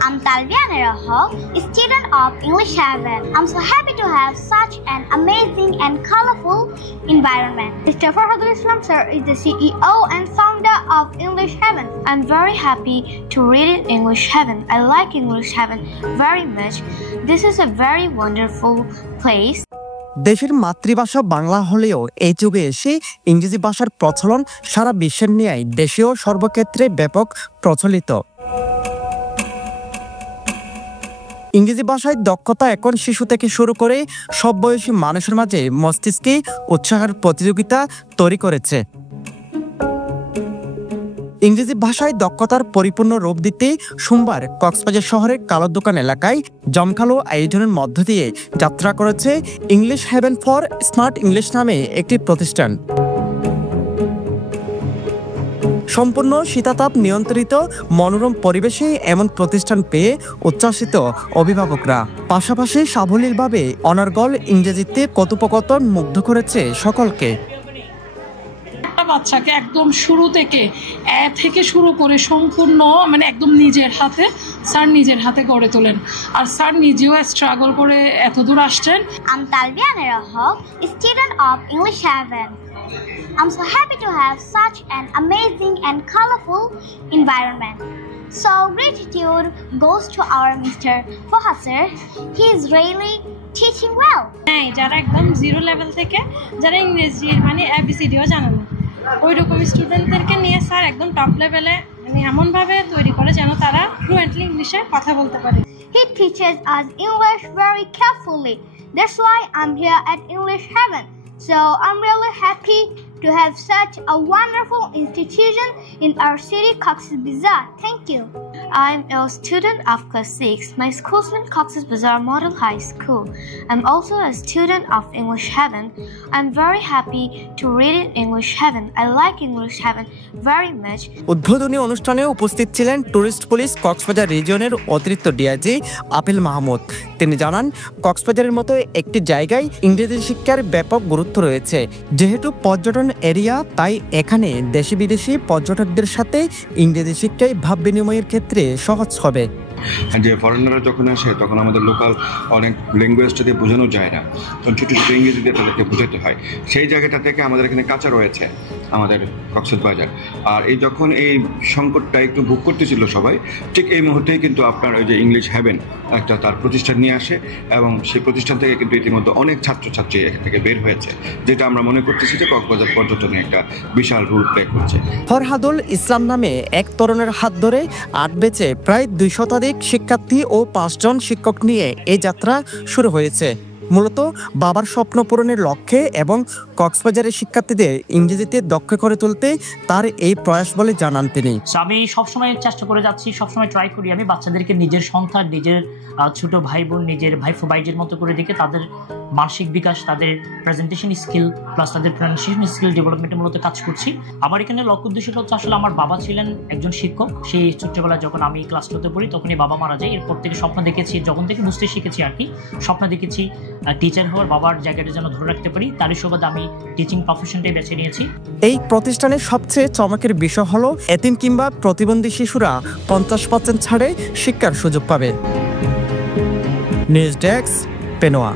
I'm Talviana Rahul, student of English Heaven. I'm so happy to have such an amazing and colorful environment. Mr. Farhadul Islam sir is the CEO and founder of English Heaven. I'm very happy to read in English Heaven. I like English Heaven very much. This is a very wonderful place. দেশের মাতৃভাষা বাংলা হলেও এই যুগে এসে ইংরেজি ভাষার প্রচলন সারা বিশ্বের ন্যায় দেশেও সর্বক্ষেত্রে ব্যাপক প্রচলিত। ইংরেজি ভাষায় দক্ষতা এখন শিশু থেকে শুরু করে সব বয়সী মানুষের মাঝে মস্তিষ্কে উৎসাহের প্রতিযোগিতা তৈরি করেছে। ইংরেজি ভাষায় দক্ষতার পরিপূর্ণ রূপ দিতে সোমবার কক্সবাজার শহরের কালো দোকান এলাকায় জমকালো আয়োজনের মধ্য দিয়ে যাত্রা করেছে English haven for smart English নামে একটি প্রতিষ্ঠান। সম্পূর্ণ শীতাতাপ নিয়ন্ত্রিত মনোরম পরিবেশে এমন প্রতিষ্ঠান পেয়ে উচ্ছ্বাসিত অভিভাবকরা। পাশাপাশি সাবলীলভাবে অনর্গল ইংরেজিতে কথোপকথন মুগ্ধ করেছে সকলকে। বাচ্চাকে একদম শুরু থেকে শুরু করে সম্পূর্ণ একদম স্যার নিজের হাতে গড়ে তোলেন, আর স্যার নিজেও স্ট্রাগল করে এত দূর আসছেন। I'm Talviana Rahul, student of English Heaven. I'm so happy to have such an amazing and colorful environment. So gratitude goes to our Mr. Fahad sir. He is really teaching well. যারা একদম zero level থেকে যারা ইংরেজি ABCDও জানেন না, ওই রকম স্টুডেন্টদেরকে নিয়ে স্যার একদম টপ লেভেলে এমনভাবে তৈরি করে যেন তারা ফ্লুয়েন্টলি ইংলিশে কথা বলতে পারে। He teaches us English very carefully. That's why I'm here at English Heaven. So I'm really happy to have such a wonderful institution in our city, Cox's Bazar. Thank you. I'm a student of class 6. My school's in Cox's Bazar Model High School. I'm also a student of English Heaven. I'm very happy to read in English Heaven. I like English Heaven very much. উদ্বোধনী অনুষ্ঠানে উপস্থিত ছিলেন tourist police Cox's Bazar রিজিয়নের অতিরিক্ত DIG appeal Mahmud. তিনি জানান, কক্সবাজারের মতো একটি জায়গায় ইংরেজি শিক্ষার ব্যাপক গুরুত্ব রয়েছে। যেহেতু পর্যটন এরিয়া, তাই এখানে দেশি বিদেশি পর্যটকদের সাথে ইংরেজি শিক্ষায় ভাব বিনিময়ের ক্ষেত্রে সহজ হবে। যে ফরেনাররা যখন আসে তখন আমাদের লোকাল অনেক ল্যাঙ্গুয়েজটা দিয়ে বোঝানো যায় না, তখন ছোটো ছোটো ইংরেজি দিয়ে তাদেরকে বোঝাতে হয়। সেই জায়গাটা থেকে আমাদের এখানে কাঁচা রয়েছে আমাদের কক্সবাজার। আর যখন এই সংকটটা একটু ভোগ করতেছিল সবাই, ঠিক এই মুহূর্তেই কিন্তু আপনার ওই যে ইংলিশ হেভেন একটা তার প্রতিষ্ঠান নিয়ে আসে, এবং সেই প্রতিষ্ঠান থেকে কিন্তু ইতিমধ্যে অনেক ছাত্রছাত্রী এখান থেকে বের হয়েছে, যেটা আমরা মনে করতেছি যে কক্সবাজার পর্যটনে একটা বিশাল রোল প্লে করছে। ফরহাদুল ইসলাম নামে এক তরুণের হাত ধরে 8 ব্যাচে প্রায় 2 শতাধিক শিক্ষার্থী ও 5 জন শিক্ষক নিয়ে এই যাত্রা শুরু হয়েছে। মূলত বাবার স্বপ্ন পূরণের লক্ষ্যে এবং কক্সবাজারের শিক্ষার্থীদের ইংরেজিতে দক্ষ করে তুলতে তার এই প্রয়াস বলে জানান তিনি। আমি সবসময় চেষ্টা করে যাচ্ছি, সবসময় ট্রাই করি আমি বাচ্চাদেরকে নিজের সন্তান, নিজের ছোট ভাই বোন, নিজের ভাইফো ভাইজের মতো করে দেখে তাদের মানসিক বিকাশ, তাদের প্রেজেন্টেশন স্কিল প্লাস তাদের প্রনাউন্সিয়েশন স্কিল ডেভেলপমেন্টের মূলত কাজ করছি। আমার এখানে লক্ষ্য উদ্দেশ্যটা হচ্ছে, আসলে আমার বাবা ছিলেন একজন শিক্ষক। সেই ছোট্টবেলায় যখন আমি ক্লাস 2তে পড়ি তখনই বাবা মারা যায়। এরপর থেকে স্বপ্ন দেখেছি, যখন থেকে বুঝতে শিখেছি আর কি, স্বপ্ন দেখেছি টিচার হওয়ার, বাবার জায়গাটা যেন ধরে রাখতে পারি। তারই সুবাদে আমি টিচিং প্রফেশনটাই বেছে নিয়েছি। এই প্রতিষ্ঠানের সবচেয়ে চমকের বিষয় হলো এতিম কিংবা প্রতিবন্ধী শিশুরা 50% ছাড়ে শিক্ষার সুযোগ পাবে। News desk, Penowa.